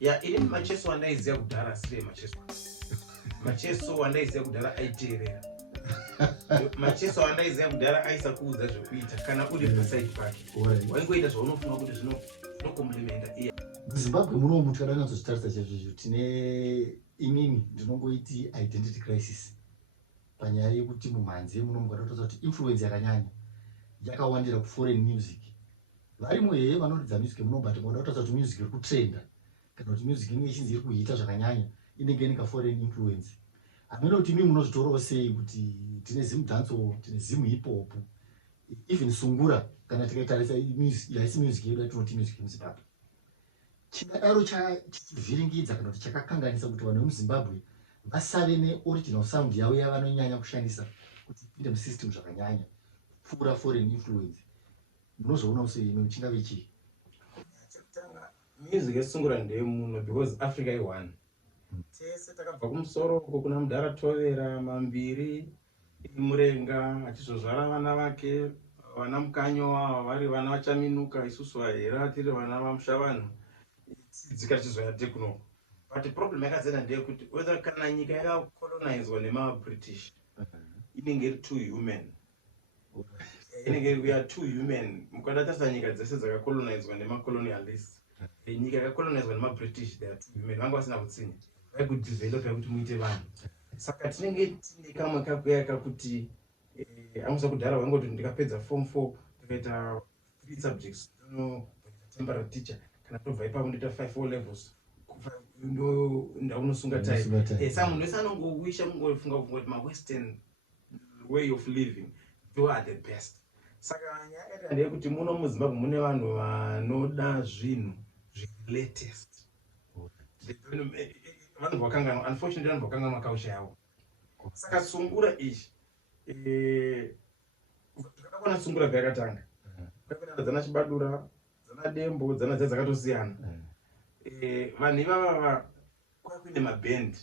ya ini macheso andaiziva kudhara sire macheso andaiziva kudhara aiteerera macheso andaiziva kudhara aisakuudza zvokuita kana uri pasaidi pake waingoita zvaunofunga kuti zvinokomplimenta iye. Zimbabwe muno muti kana nazotarisa chaizvozvo tine inini ndinongoiti identity crisis panyaya yekuti mumhanzi muno mukatotaura kuti influence yakanyanya yakawandira kuforeign music. Varimo here vanoridza music muno but mukatotaura kuti music iri kutrenda kana kuti music inenge ichinzi iri kuhita zvakanyanya inenge ine foreign influence. Hamena kuti imi munozvitorawo sei kuti tine zimu dance, tine zimu hip hop, even sungura kana tikatarisa yaisi music yedu yatinoti music yemuzimbabwe chingadaro chichivhiringidza kana kuti chakakanganisa kuti vanhu vemuzimbabwe vasave neoriginal sound yavo yavanonyanya kushandisa kuti ipinde musystem zvakanyanya kupfuura foreign influence. Munozvoonawo sei imi chingave chii? Music yesungura ndeyemuno because Africa i1 tese takabva kumusoro uko kuna Mudhara Tovera Mambiri Murenga achizozvara vana vake vana Mukanyowa vari vana vachaminuka isusu vahera tiri vana vaMushavanhu dzikachizoya tekno. But the problem yakazenda ndeyekuti whether kana nyika yakacolonizwa nemaBritish inenge iri too human. We are too human. Mukadatarisa nyika dzese dzakacolonizwa nemacolonialists, nyika yakacolonizwa nemaBritish they are too human. Vanga vasina kutsinya vaikudevelopa kuti muite vanhu. Saka tinenge tine kamwe kakuyaka kuti amusa kudhara waingoti ndikapedza form 4 ndikaita 3 subjects temporary teacher kana tobva ipapo ndoita 5 levels ndaunosunga time. Saka munhu wese anongowisha mungofunga kuti ma-western way of living they are the best. Saka nyaya yacho ndeyekuti muno muZimbabwe mune vanhu vanoda zvinhu zvelatest. Vanhu vakanganwa, unfortunately vanhu vakanganwa kausha yavo. Saka sungura ichi ndakabona sungura payakatanga kwakona dzana Chibadura dzana Dembo dzana dzakatosiyana. Vanhu ivava kwakuine mabhendi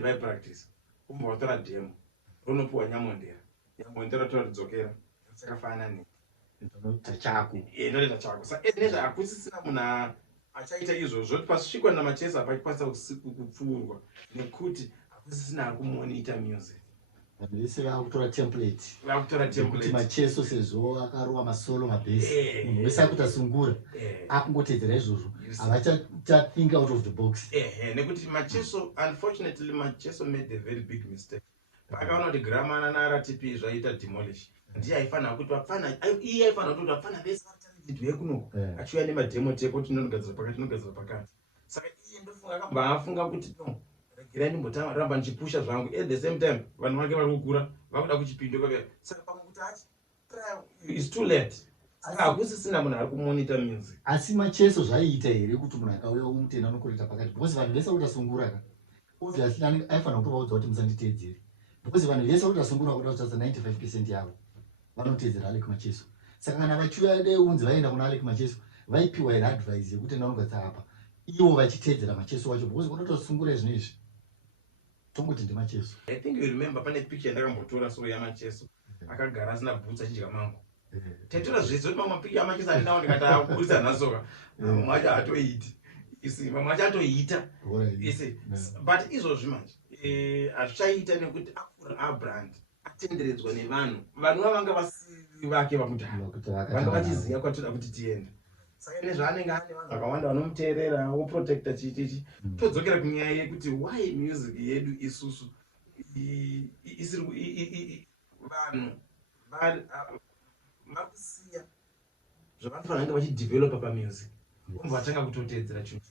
vaipractice umva watora demo ronopiwa Nyamondera tora dzokera chakafanana ne ndoita chako. Saka nezvo hakusisina munhu achaita izvozvo pasvikwa namachesa apachikwanisa kupfuurwa nekuti hakusisina ari kumonita music. Vanhu vese vakutora template kuti macheso sezvo akarova masolo mabhesi munhu wese akuita sungura akungotedzera izvozvo havachathinka out of the box. Nekuti macheso unfortunately macheso made a very big mistake. Akaona kuti Gramana naRTP zvaita demolish ndiye aifanira kuti iye aifanira kuti vapfana vese vatalidzwe kuno achiuya nemademo tape kuti tinogadzira pakati. Saka iye ndofunga akambafunga kuti no regerai ndimbotaramba ndichipusha zvangu at the same time vanhu vake vari kukura vakuda kuchipindo kwake. Saka pamwe kuti is too late. Saka hakusisina munhu ari kumonita music. Asi macheso zvaiita here kuti munhu akauya umutenda anokoreta pakati because vanhu vese vakuita sungura ka obviously aifanira kutovaudza kuti musanditeedzere because vanhu vese vakuita sungura vakuda kutaridza 95% yavo vanoteedzera Alec Macheso. Saka kana vachiuya dei unzi vaenda kuna Alec Macheso vaipiwa here advice yekuti ndanogadza apa ivo vachiteedzera Macheso wacho because vanotosungura zvinhu izvi tongoti ndemacheso. I think you remember pane picture ndakambotora so yaMacheso akagara asina boots achidya mango. Taitora zvese kuti mamwe picture yaMacheso andinawo ndikati akurisa nhasoka mamwe atoiti mamwe acho atoita but izvozvi manje hazvichaita nekuti akura abrand atenderedzwa nevanhu vanga vasiri vake vakudhara vanga vachiziva kwatoda kuti tiende. Saka nezvaanenge ane vanhu vakawanda vanomuteerera woprotecta chichichi todzokera kunyaya yekuti why music yedu isusu isiri vanhu vakusiya zvavanofanira kunge vachidevelopa pamusic umva vatanga kutoteedzera chinhu.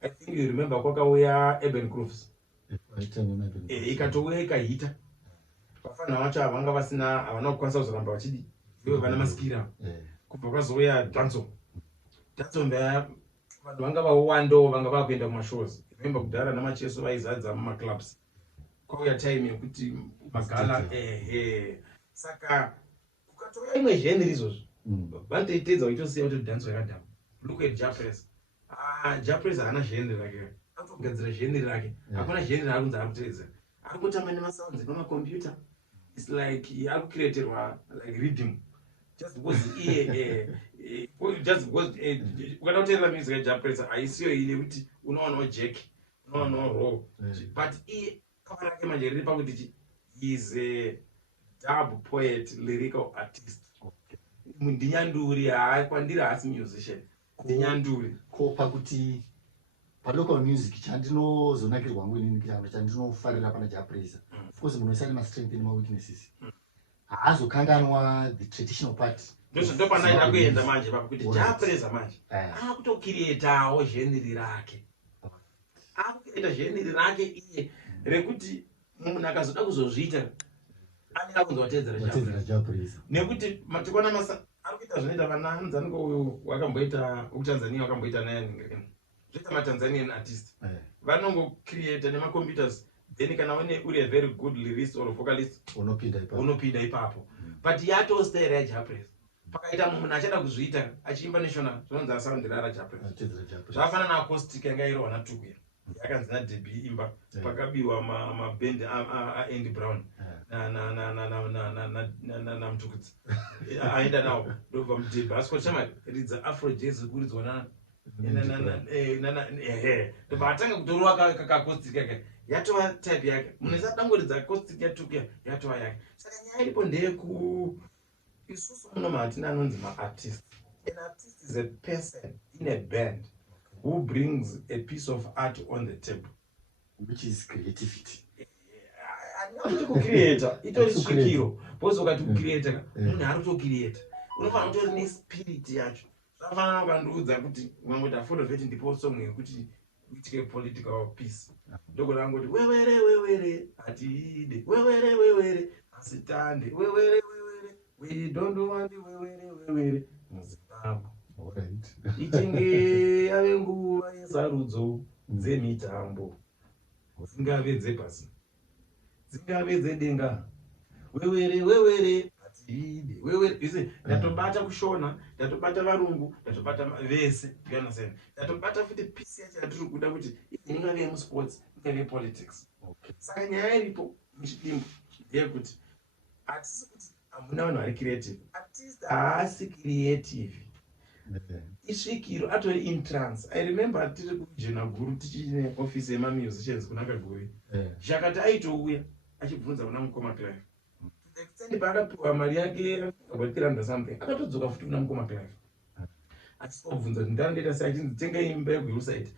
I think you remember kwakauya Urban Grooves ikatouya ikahita vafanira vacho havanga vasina havana kukwanisa kuzoramba vachidi ivo vana maskira kubva kwazouya Danzo vanhu vanga vawandawo vanga vakuenda kumashows. Remember kudhara naMacheso vaizadza mumaclubs kwauya time yekuti magala saka kukatouya imwe zhenri izvozvo vanotoiteedza vaitosiya kuti Danzo yakadhama. Look at Japres. Japres haana zhenri rake atogadzira zhenri rake hakuna zhenri ari kunzi ari kuteedzera ari kutamba nemasounds nemakombiyuta. It's like ari kucreaterwa like rhythm just because iye just because ukada kuteerera music yaJapresa haisiyo ine kuti unowanawo Jack unowanawo Raw but iye kavara rake manje riri pakuti is a dub poet lyrical artist ndinyanduri kwandiri haasi musician ndinyanduri ko pakuti local music chandinozonakirwa hangu inini chandinofarira pana Japresa of course munosari mastrength nema weaknesses haazokanganwa the traditional part ndopanaida kuenda manje pakuti Japresa manje akutokirietawo zheniri rake akutoita zheniri rake iye rekuti munhu akazoda kuzozviita anenge akunzi watedzera Japresa nekuti matikoona masa ari kuita zvinoita vananzaniko uyu wakamboita kutanzania wakamboita naye zvoita matanzanian artist vanongocreata nemacomputers then kana uri a very good lyricist or vocalist unopinda ipapo but yatostera yaJapresa pakaita munhu achada kuzviita achiimba national zvinonzi asaundira raJapresa zvafana naacoustic yanga irohwa natukuya yakanzi naDebbie imba pakabiwa mabhendi aAndy Brown namutukudzi aenda nawo ndobva muDebbie asi kochama ridza afro jazz kuridzwa ndobva atanga kutorwa kakacaustic yake yatova type yake munhu isadangoridza acoustic yatukuya yatova yake saka nyaya iripo ndeyeku isusu muno mahatina anonzi maartist. An artist is a person in a band who brings a piece of art on the table, which is creativity. Kucreata itori svikiro because ukati kucreata munhu ari kutocreata unofanira kutori nespirit yacho. Zvakafanana ukandiudza kuti ngangoti afono vheti ndipo song yekuti kuitike political peace ndogona angoti wewere atiide wewere asitande wewere we don't want wewere muZimbabwe. Ichinge ave nguva yesarudzo dzemitambo dzingave dzepasi dzingave dzedenga wewere atiide wewere ise ndatobata kushona ndatobata varungu ndatobata vese ndikanasena ndatobata futi peace yacho yatiri kuda kuti ingave yemusports ingave yepolitics. Saka nyaya iripo muchidimbo ndeyekuti hatisi kuti hamuna vanhu vari creative. Artist haasi creative isvikiro atori in trance. I remember tiri kujena guru tichine office yemamusicians kuna Kaguri Shakata aitouya achibvunza kuna Mukoma Clive to the extent paakapiwa mari yake about 300 something akatodzoka futi kuna Mukoma Clive achibvunza kuti ndandoita sei achinzi tenga imba yekuhillside.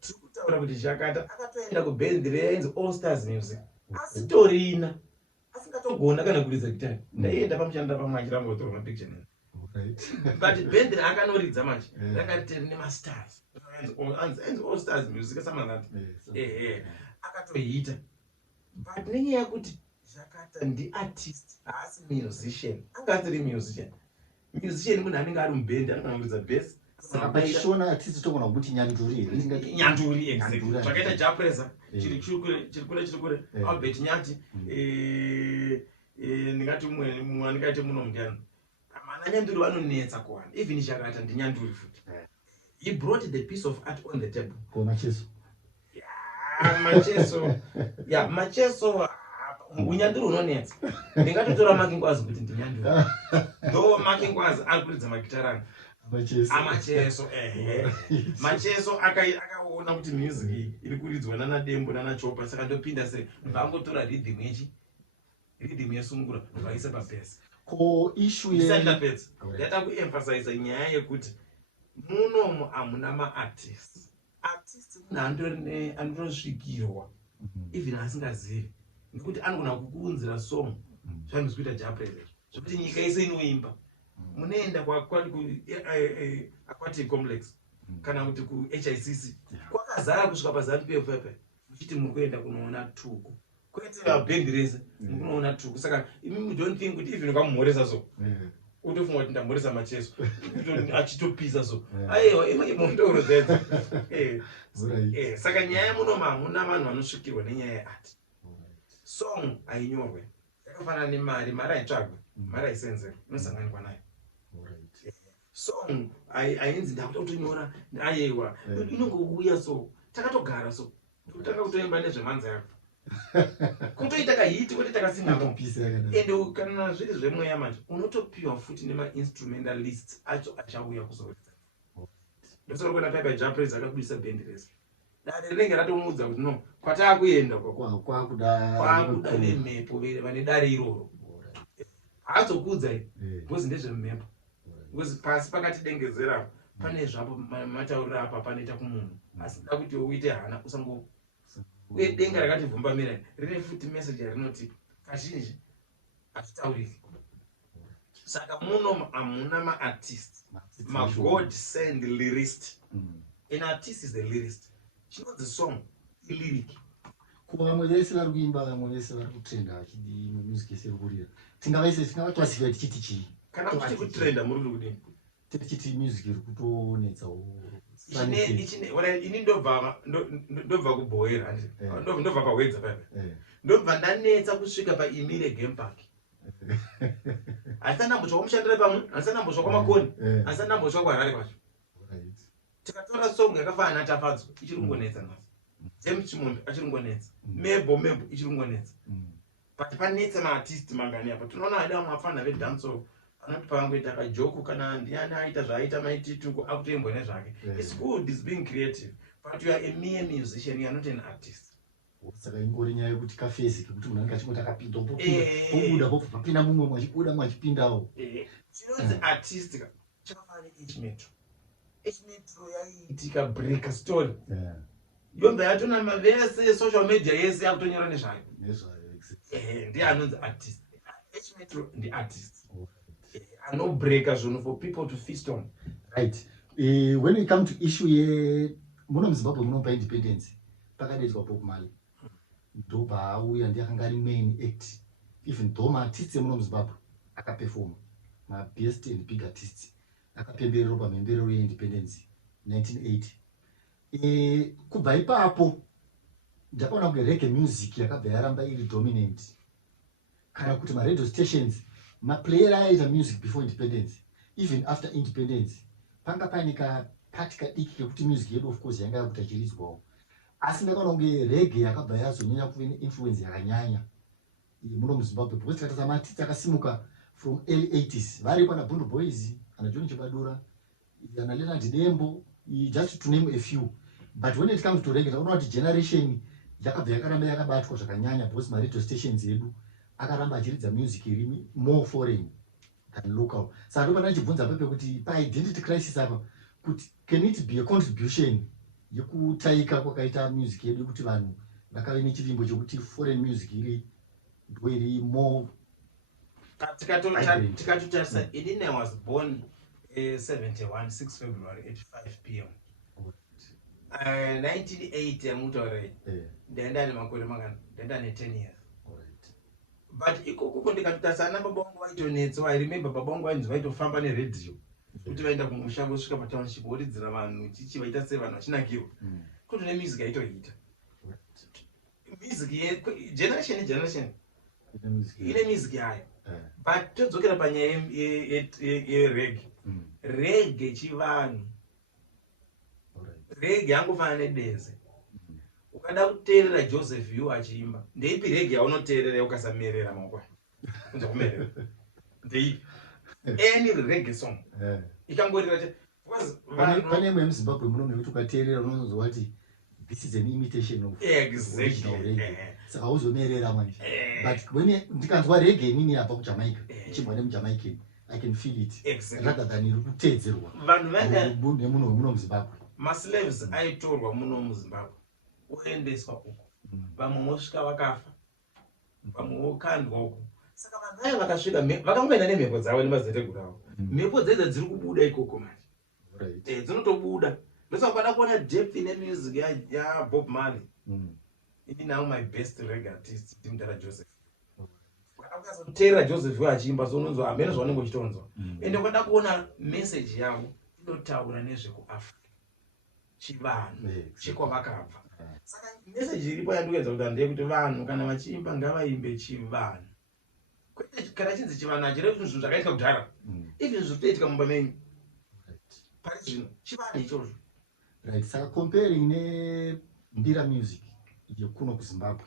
Tiri kutaura kuti Shakata akatoenda kuband reyainzi All Stars Music asitorina asingatogona kana kuridza gitari ndaienda pamushanda pamwe achiramba kutorwa mapicture neni but band raakanoridza manje rakatiri nemastars anzi All Stars Music asamangati akatoiita but nenyaya yekuti Shakata ndiartist haasi musician. Anga asiri musician munhu anenge ari mubhendi anogona kuridza bass pachishona artist togona kuti nyanduri exactly zvakaita Japresa chiri kure Albert Nyati ndingati mumwe anikaite muno mundiani mana nyanduri vanonetsa kuwana even Shakata ndinyanduri futi. He brought the piece of art on the table. Macheso unyanduri unonetsa ndingatotora Makingwazi kuti ndinyanduri ndo Makingwazi ari kuridza magitarani amacheso macheso akaona kuti music iri kuridzwa nanaDembo nanaChopa saka ndopinda se vangotora rhythm yesungura vaisa pabase ko issue yesandapedza ndata kuemphasize nyaya yekuti munomu hamuna maartist munhu andorosvikirwa even asingazivi nekuti anogona kukuunzira song zvanzi kuita Japresa zvokuti nyika yese inoimba munoenda aquatic complex kana kuti kuHICC kwakazara kusvika pazatu pepepe muchiti muri kuenda kunoona tuku kwete vabhendi rese mukunoona tuku. Saka imi don't think kuti even ukamumhoresa so utofunga kuti ndamhoresa Macheso achitopisa so aiwa imondoro dzedzo saka nyaya muno hamuna vanhu vanosvikirwa nenyaya yeart. Song ainyorwe yakafanana nemari aitsvagwe mari aisenzerwa inosanganikwa nayo. Song ainzi ndakuda kutonyora aiwa inongouya so takatogara so totanga kutoimba nezvemanza yako kutoita kahiti kuti takasinga Pisa ende kana zviri zvemweya manje unotopiwa futi nemainstrumentalist acho achauya kuzoridza ndosoro kwenda paipa japres akabudisa bhendi rese dare rinenge ratomudza kuti no kwataakuenda kwakuda nemhepo vane dare iroro haazokudza bhozi ndezvemhepo because pasi pakatidengezera pane zvapo matauriro apa panoita kumunhu asi da kuti uite hana usango uye denga rakativhumbamira rine futi message rinoti kazhinji hatitauriri saka muno hamuna maartist magod send lyrist an artist is a lyrist chinonzi song ilyric kuvamwe vese vari kuimba vamwe vese vari kutrenda vachidi music yese iri kurira tingavaclassify tichiti chii kana muchiti kutrenda muri kudini tichiti music iri kutonetsawo ini ndobva kubhoera ndobva pawedza paipa ndobva ndanetsa kusvika paimire game park hasina ndambosva kwamushandira pamwe hasina ndambosva kwamakoni hasina ndambosva kwaharare kwacho tikatora song yakafanana natafadzwa ichiri kungonetsa nhasi james chimondo achiri kungonetsa mebo ichiri kungonetsa but panetsa maartist mangani apa tinoona aida mafana vedancehall anoti pangoita kajoku kana ndiani aita zvaaita maitituku akutoimbwa nezvake it's good, it's being creative, but you are a mere musician, you are not an artist. Saka ingori nyaya yekuti kafezi kekuti munhu anenge achingoti akapinda pobuda popfa papinda mumwe mwachibuda mwachipindawo chinonzi artistic chakafanana neHmetro. Hmetro yaiitika break story yobva yatonama vese social media yese yakutonyora nezvayo ndiye anonzi artist. Hmetro ndi artist anobreaka zvinhu for people to feast on. Right. When we come to issue ye muno muZimbabwe munopa independence pakadedzwa Bob Marley ndobva auya ndiye akanga ari main act, even though maartists emuno muZimbabwe akaperforma mabest and big artists akapembererwa pamhemberero yeindependence 1980. Kubva ipapo ndakaona kuti reggae music yakabva yaramba iri dominant, kana kuti maradio stations maplayer aiita music before independence, even after independence panga paine kapati kadiki kekuti music yedu of course yanga yakuita chiridzwawo, asi ndakaona kunge reggae yakabva yazonyanya kuve neinfluence yakanyanya muno muZimbabwe, because tikatarisa maartists akasimuka from early 80s varipo ana Bondo Boys, ana John Chibadura, ana Leonard Dembo, just to name a few. But when it comes to reggae takaona kuti generation yakabva yakaramba yakabatwa zvakanyanya, because maradio stations edu akaramba achiridza music iri more foreign than local. Saka ndopanda ndichibvunza pepe kuti pa-identity crisis apa kuti can it be a contribution yekutaika kwakaita music yedu kuti vanhu vakave nechivimbo chekuti foreign music iri ndo iri more tikatotarisa. Inini I was born 71 6 February at 5 p.m. 1980 amutaurei ndaenda nemakore mangana, ndaenda ne10 years. But ikoko ndikatotarisa ana baba vangu vaitonetsa. I remember baba vangu vainzi vaitofamba neredio kuti vaenda kumusha kusvika patownship voridzira vanhu chichivaita sevanhu vachinakirwa kuti nemusic yaitoita. Music generation ine music yayo. But todzokera panyaya yerege, rege chivanhu, rege angofanana nedeze. Ukada kuteerera Joseph Yu achiimba ndeipi rege yaunoteerera ukasamerera maoko kunza kumerera ndeipi any reggae song ikangorira pane imwe muZimbabwe muno mekuti ukateerera unonzwa kuti this is an imitation of original reggae, saka uzomerera manje. But when ndikanzwa reggae inini apa kuJamaica ichimbwa nemuJamaican I can feel it rather than iri kuteedzerwa vanhu vanga nemuno muZimbabwe. Maslaves aitorwa muno muZimbabwe oendeswa uko, vamwe vosvika vakafa, vamwe vokandwa uko. Saka vanhu vaya vakasvika vakangoenda nemhepo dzavo nemazeteguru avo, mhepo dzedza dziri kubuda ikoko manje dzinotobuda. Ndosaka ukada kuona depth ine music yaBob Marley. Ini now my best reggae artist ndimutara Joseph. Ukazoteerera Joseph achiimba sononzwa hamene zvaunenge uchitonzwa, ende ukada kuona message yavo inotaura nezvekuAfrica, chivanhu chekwavakabva. Saka message iripo yandikuedza kuti ndeyekuti vanhu kana vachiimba ngavaimbe chivanhu, kwete kana chinzi chivanhu hachirevi kuti zvinhu zvakaitika kudhara, even zviri kutoitika mumba menyu pari zvino chivanhu ichozvo. Right. Saka comparing ne mbira music yekuno kuZimbabwe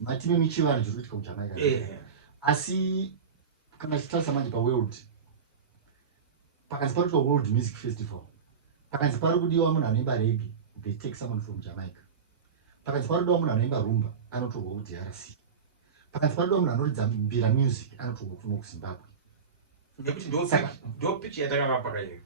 matime michivanhu zviri kuitika kuJamaica. Asi kana tichitarisa manje paworld, pakanzi pari kuitwa World Music Festival, pakanzi pari kudiwa munhu anoimba reggae, they take someone from Jamaica. Pakanzi pari kudiwa munhu anoimba rumba, anotorwa kuDRC. Pakanzi pari kudiwa munhu anoridza mbira music, anotorwa kuno kuZimbabwe. Nekuti ndo picture yatakava pakayo,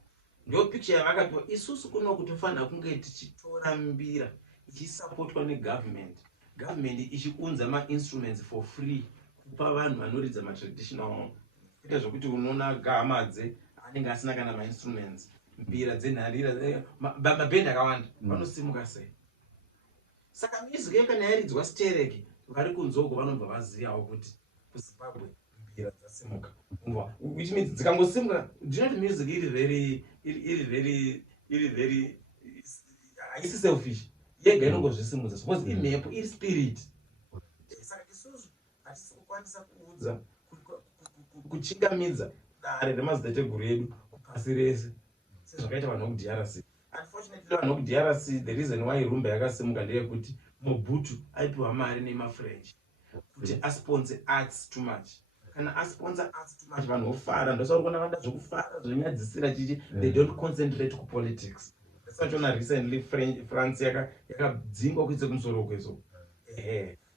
ndo picture yavakapiwa. Isusu kuno kutofanira kunge tichitora mbira ichisupportwa negovernment, government ichiunza ma-instruments for free kupa vanhu vanoridza ma-traditional. Kuita zvokuti unoona gamadze anenge asina kana ma-instruments, mbira dzenharira, mabhendi akawanda vanosimuka sei. Saka music yakana yaridzwa stereki, vari kunzoko vanobva vazivawo kuti kuZimbabwe mbira dzasimuka. Which means dzikangosimuka, do you know the music iri very haisi selfish. Yega inongozvisimudza suppose imhepo iri spirit. Saka isusu hatisi kukwanisa kuudza kuchingamidza dare remadzitateguru edu kupasi rese sezvakaita vanhu vokuDRC. Unfortunately vanhu vokuDRC, the reason why rumba yakasimuka ndeyekuti Mobutu aipiwa mari nemafrench kuti asponse arts too much. Kana asponsor arts too much vanhu vofara, ndosauri kuona vanda zvokufara zvinonyadzisira chichi, they don't concentrate kupolitics. Sachiona recently France yakadzingwa kuitse kumusoro kweso.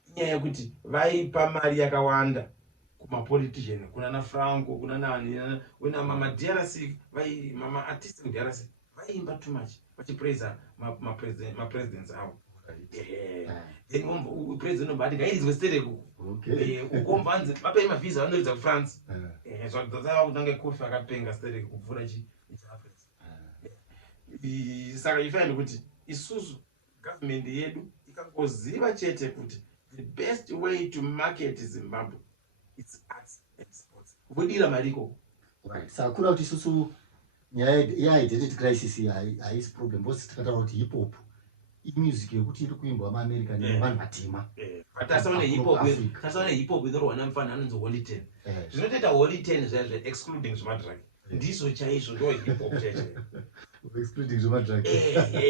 Inyaya yekuti vaipa mari yakawanda kumapolitician, kuna Franco, kuna nani, kuna mama DRC, mama artist DRC vaimba too much vachipraise ma-presidents avo. Then president obati ngairidzwe stereko. Ukombanze vape mavisa vanoridza kuFrance. Zvadzava kutange Kofi akapenga stereko kupfuura chiAfrica. Saka ifaini kuti isusu government yedu ikangoziva chete kuti the best way to market Zimbabwe it's arts and sports. Vodira mariko. Right. Saka kura kuti isusu nyaya ye-identity crisis haisi problem, bosi tikataura kuti hip hop music yekuti iri kuimbwa muAmerica nevanhu vatema. Tasaone hip hop inorwa namufana anonzi Holy 10. Zvinotoita Holy 10 zvaizvo excluding zvimadrug. Ndizvo chaizvo ndo hip hop chaizvo. Excluding zvimadrug.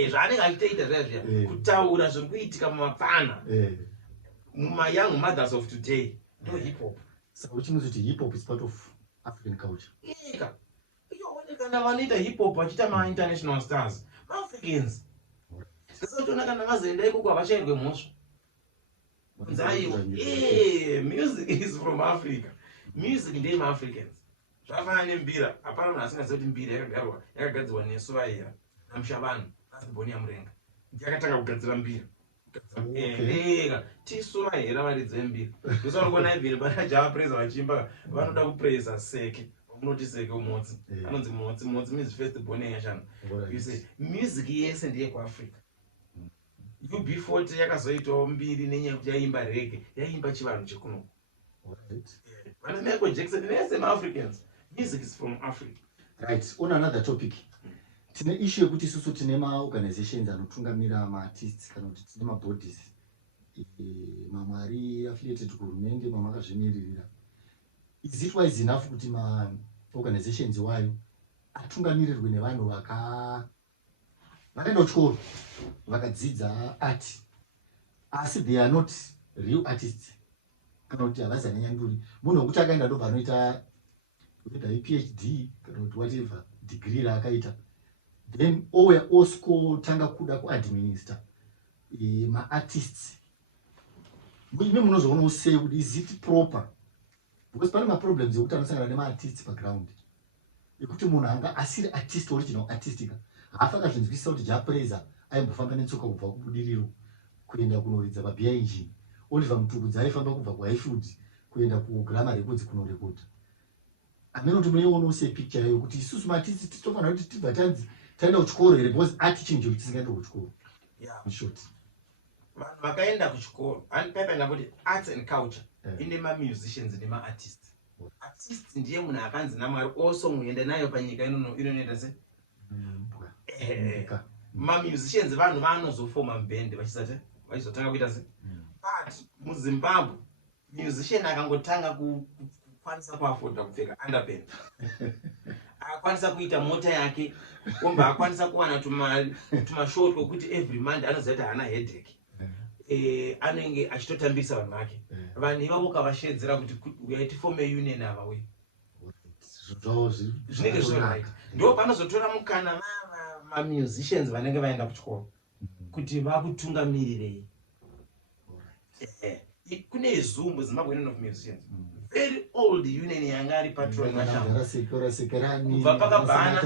Zvaanenge achitoita zvaizvo kutaura zviri kuitika mumapfana. Young mothers of today ndo hip hop. Saka uchingozi kuti hip hop is part of African culture. Kana vanoita hip hop vachita ma-international stars, ma-Africans. Sekuona kana vazoenda ikoko havachayirwe mhosva. Music is from Africa. Music ndeye ma-Africans. Zvafana nembira, hapana munhu asingazivi kuti mbira yakagadzirwa neSwahili naMshavanu, Asibhoni yaMurenga. Ndiyakatanga kugadzira mbira. TiSwahili varidzi vembira. Ndosauri kuona even vanaJava praise vachimba vanoda kupraisa Seke. Unoti Seke umotsi. Anonzi motsi means first born yashana. You see, music yese ndeye kuAfrica. UB40 yakazoitawo mbiri nenyaya kuti yaimba reggae, yaimba chivanhu chekuno. Vana Michael Jackson vese ma-Africans. Music is from Africa. Right. On another topic. Tine issue yekuti isusu tine ma-organizations anotungamira ma-artists kana kuti tine ma-bodies. Mamwe ari affiliated kuhurumende, mamwe akazvimiririra. Is it wise enough kuti ma-organizations wayo atungamirirwe nevanhu vakaenda kuchikoro vakadzidza art, asi they are not real artists, kana kuti havasi ananyanduri. Munhu wekuti akaenda ndobva anoita PhD kana kuti whatever degree raakaita, then ouya oswotanga kuda kuadminister ma-artists. Ime munozoona usei kuti is it proper, because pane ma-problems ekuti anosangana nema-artists paground, ekuti munhu anga asiri artist original artistica hafa akazvinzwisisa kuti Japreza aimbofamba netsoka kubva kubudiriro kuenda kunoridza mabhiya engine. Oliver Mtukudzi aifamba kubva kuHighfield kuenda kuGlamour Records kunorekodha. Amene kuti munoiona use picture yayo kuti isusu ma-artists titofanira kuti tibva taenda kuchikoro here, because art chinji kuti tisingaenda kuchikoro. In short, vanhu vakaenda kuchikoro paipaenda kuti arts and culture ine ma-musicians nema-artists. Artists ndiye munhu akanzi naMwari osongoenda nayo panyika inonoita se ma-musicians vanhu vanozofoma mubhende vachizotanga kuita se. But muZimbabwe musician akangotanga kukwanisa kuafoda kupfeka underpant, akakwanisa kuita mota yake, omba akwanisa kuwana tumashow twokuti every Monday anoziva kuti haana headache, anenge achitotambisa vanhu vake vanhu ivavo kavashedzera kuti tifome union ava we zvinenge zvorit ndo panozotora mukana mamusicians vanenge vaenda kuchikoro kuti vakutungamirirei. Kune zumbu Zimbabwe Union of Musicians, very old union yanga ari patron kubva pakabhana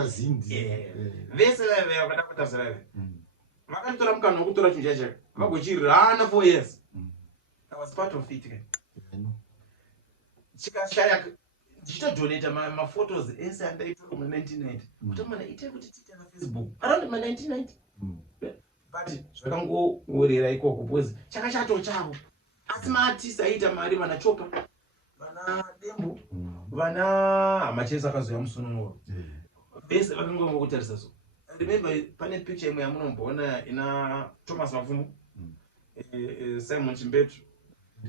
vese vaive vakada kutafsira vakatora mukana wokutora chinhu chacho vagochirana 4 years. I was part of it. Chikashaya ndichitodonata maphotos ese andaitora mu1990 kuti mana ite kuti tiite na Facebook around ma1990 but zvakangoorera ikoko because chaka chato chavo asi maartist aita mari vana Chopa vana Dembo vana Machesa akazoya musununuro vese vakangova kutarisa so. Remember pane picture imwe yamunomboona ina Thomas Mafumo, Simon Chimbetu,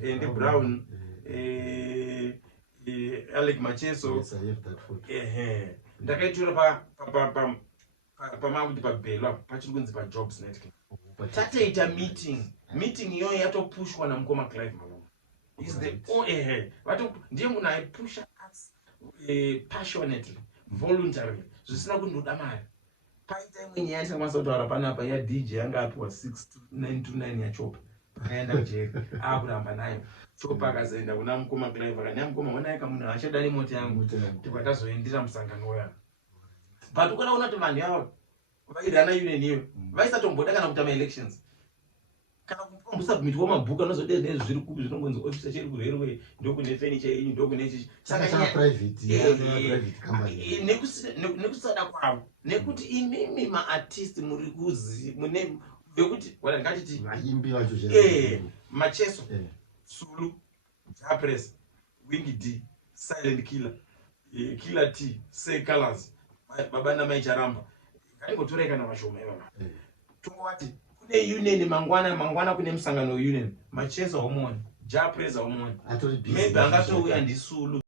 and Brown, Alec Macheso. Yes, I have that photo. Ndakaitora pamakuti pabhela pachiri pa jobs network. Tataita meeting iyoyo yatopushwa namukoma Clive Maloma. Is the ndiye munhu aipusha arts passionately, voluntarily, zvisina kundoda mari. Paita imwe nyaya yatinokwanisa kutaura panapa ya DJ yanga apiwa 6929 yaChopa akaenda kujeri akuramba nayo. Chopa akazoenda kuna mukoma Clive akati mukoma wanaika munhu achadani moti yangu kuti patazoendera musangano waya. But ukaona kuti vanhu yavo vairana union iyo vaisatomboda kana kuita elections kana kusubmit wamabhuku anozodei nezviri kupi zvinongonzi officer cheri kurailway ndokune furniture yenyu ndokune chichi saka private company nekusada kwavo nekuti imimi maartist muri kuzi mune vekuti wala ngatiti vaimbi vacho Macheso, Sulu, Japres, Wingy D, Silent Killer, Killer T, Say Colors, Babana Maicharamba. Kangotoreka na mashoma ivava. Tungwati kune union mangwana kune msangano union. Macheso homoni, Japres homoni. Maybe angatouya ndi Sulu.